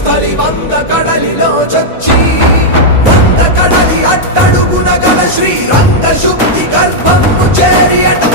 స్థలి వంద కడలిలో చొచ్చి వంద కడలి అట్టడుగున గల శ్రీరంగ శుద్ధి గర్భము చేరి అట